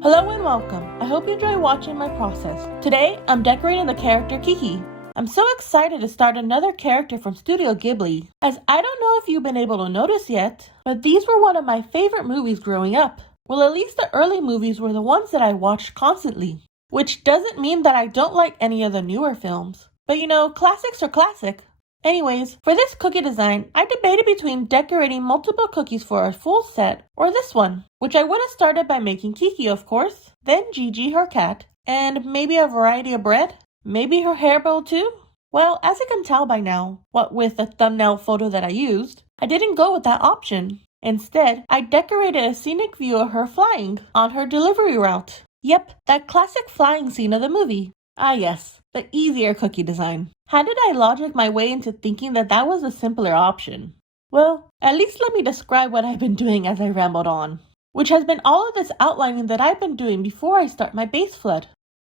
Hello and welcome. I hope you enjoy watching my process. Today, I'm decorating the character Kiki. I'm so excited to start another character from Studio Ghibli, as I don't know if you've been able to notice yet, but these were one of my favorite movies growing up. Well, at least the early movies were the ones that I watched constantly, which doesn't mean that I don't like any of the newer films. But classics are classic. Anyways, for this cookie design, I debated between decorating multiple cookies for a full set or this one, which I would have started by making Kiki, of course, then Gigi, her cat, and maybe a variety of bread, maybe her hair bow too. Well, as you can tell by now, what with the thumbnail photo that I used, I didn't go with that option. Instead, I decorated a scenic view of her flying on her delivery route. Yep, that classic flying scene of the movie. Ah yes, the easier cookie design. How did I logic my way into thinking that that was a simpler option? Well, at least let me describe what I've been doing as I rambled on, which has been all of this outlining that I've been doing before I start my base flood.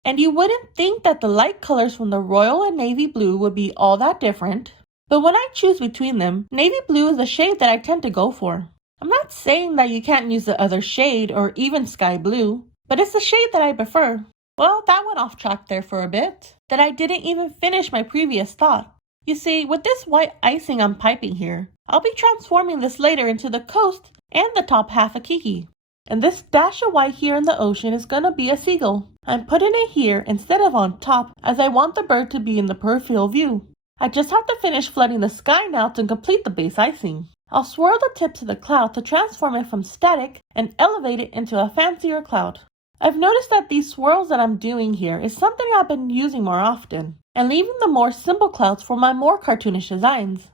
And you wouldn't think that the light colors from the royal and navy blue would be all that different, but when I choose between them, navy blue is the shade that I tend to go for. I'm not saying that you can't use the other shade or even sky blue, but it's the shade that I prefer. Well, that went off track there for a bit, that I didn't even finish my previous thought. You see, with this white icing I'm piping here, I'll be transforming this later into the coast and the top half of Kiki. And this dash of white here in the ocean is gonna be a seagull. I'm putting it here instead of on top, as I want the bird to be in the peripheral view. I just have to finish flooding the sky now to complete the base icing. I'll swirl the tips of the cloud to transform it from static and elevate it into a fancier cloud. I've noticed that these swirls that I'm doing here is something I've been using more often, and leaving the more simple clouds for my more cartoonish designs.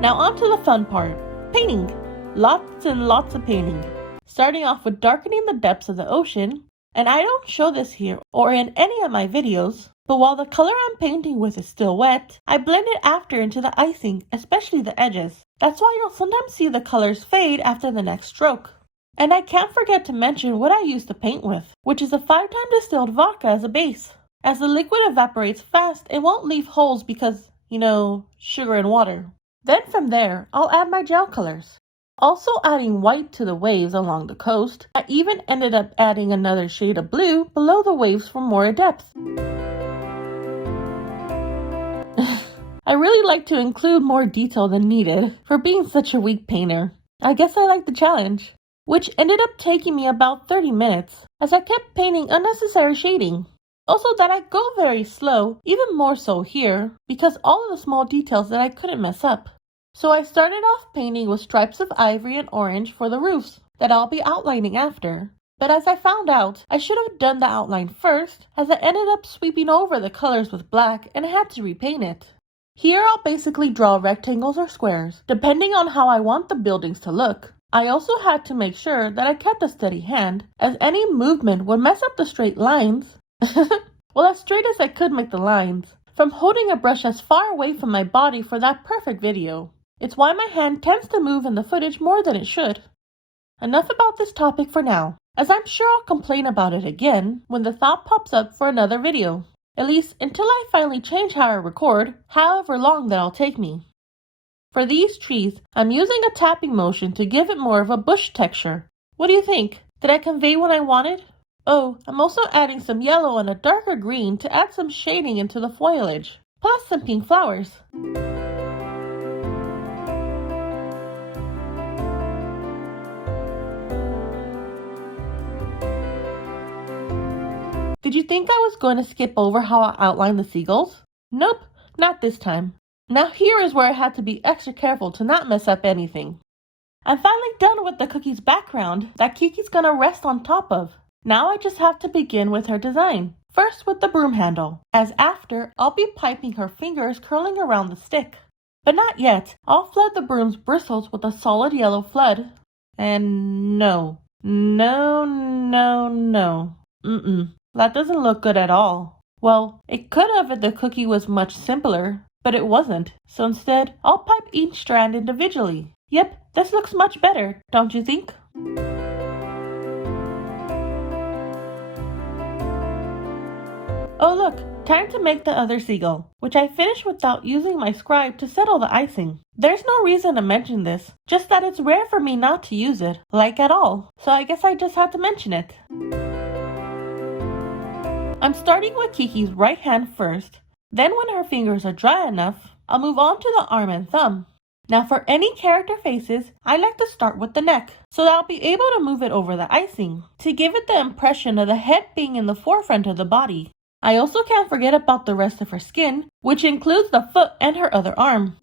Now on to the fun part, painting. Lots and lots of painting. Starting off with darkening the depths of the ocean, and I don't show this here or in any of my videos, but while the color I'm painting with is still wet, I blend it after into the icing, especially the edges. That's why you'll sometimes see the colors fade after the next stroke. And I can't forget to mention what I use to paint with, which is a 5-time distilled vodka as a base. As the liquid evaporates fast, it won't leave holes because, sugar and water. Then from there, I'll add my gel colors. Also adding white to the waves along the coast, I even ended up adding another shade of blue below the waves for more depth. I really like to include more detail than needed for being such a weak painter. I guess I like the challenge, which ended up taking me about 30 minutes as I kept painting unnecessary shading. Also that I go very slow, even more so here, because all of the small details that I couldn't mess up. So I started off painting with stripes of ivory and orange for the roofs that I'll be outlining after. But as I found out, I should have done the outline first, as I ended up sweeping over the colors with black and I had to repaint it. Here I'll basically draw rectangles or squares, depending on how I want the buildings to look. I also had to make sure that I kept a steady hand, as any movement would mess up the straight lines. Well, as straight as I could make the lines, from holding a brush as far away from my body for that perfect video. It's why my hand tends to move in the footage more than it should. Enough about this topic for now, as I'm sure I'll complain about it again when the thought pops up for another video. At least until I finally change how I record, however long that'll take me. For these trees, I'm using a tapping motion to give it more of a bush texture. What do you think? Did I convey what I wanted? Oh, I'm also adding some yellow and a darker green to add some shading into the foliage, plus some pink flowers. Did you think I was going to skip over how I outlined the seagulls? Nope, not this time. Now here is where I had to be extra careful to not mess up anything. I'm finally done with the cookie's background that Kiki's gonna rest on top of. Now I just have to begin with her design. First with the broom handle, as after I'll be piping her fingers curling around the stick. But not yet, I'll flood the broom's bristles with a solid yellow flood. And no. That doesn't look good at all. Well, it could have if the cookie was much simpler, but it wasn't. So instead, I'll pipe each strand individually. Yep, this looks much better, don't you think? Oh look, time to make the other seagull, which I finished without using my scribe to settle the icing. There's no reason to mention this, just that it's rare for me not to use it, like at all, so I guess I just had to mention it. I'm starting with Kiki's right hand first, then when her fingers are dry enough, I'll move on to the arm and thumb. Now for any character faces, I like to start with the neck, so that I'll be able to move it over the icing, to give it the impression of the head being in the forefront of the body. I also can't forget about the rest of her skin, which includes the foot and her other arm.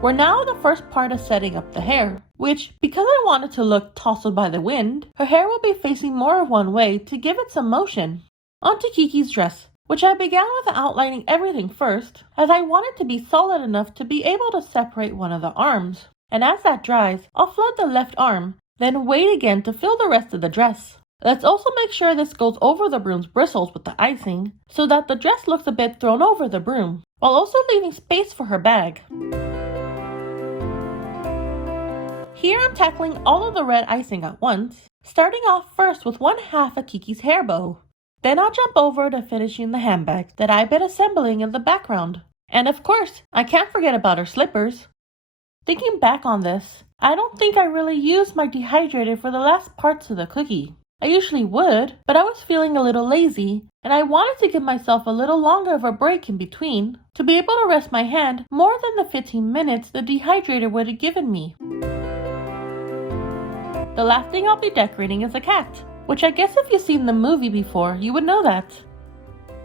We're now the first part of setting up the hair, which, because I want it to look tousled by the wind, her hair will be facing more of one way to give it some motion. On to Kiki's dress, which I began with outlining everything first, as I want it to be solid enough to be able to separate one of the arms. And as that dries, I'll flood the left arm, then wait again to fill the rest of the dress. Let's also make sure this goes over the broom's bristles with the icing, so that the dress looks a bit thrown over the broom, while also leaving space for her bag. Here I'm tackling all of the red icing at once, starting off first with one half of Kiki's hair bow. Then I'll jump over to finishing the handbag that I've been assembling in the background. And of course, I can't forget about her slippers. Thinking back on this, I don't think I really used my dehydrator for the last parts of the cookie. I usually would, but I was feeling a little lazy, and I wanted to give myself a little longer of a break in between, to be able to rest my hand more than the 15 minutes the dehydrator would have given me. The last thing I'll be decorating is a cat, which I guess if you've seen the movie before, you would know that.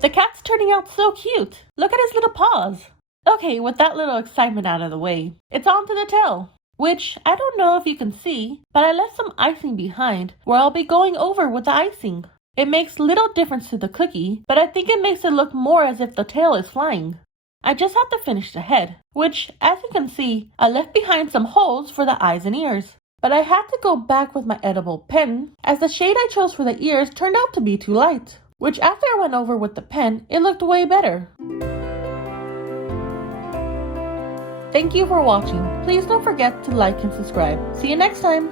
The cat's turning out so cute. Look at his little paws. Okay, with that little excitement out of the way, it's on to the tail, which I don't know if you can see, but I left some icing behind where I'll be going over with the icing. It makes little difference to the cookie, but I think it makes it look more as if the tail is flying. I just have to finish the head, which, as you can see, I left behind some holes for the eyes and ears. But I had to go back with my edible pen, as the shade I chose for the ears turned out to be too light, which after I went over with the pen, it looked way better. Thank you for watching. Please don't forget to like and subscribe. See you next time!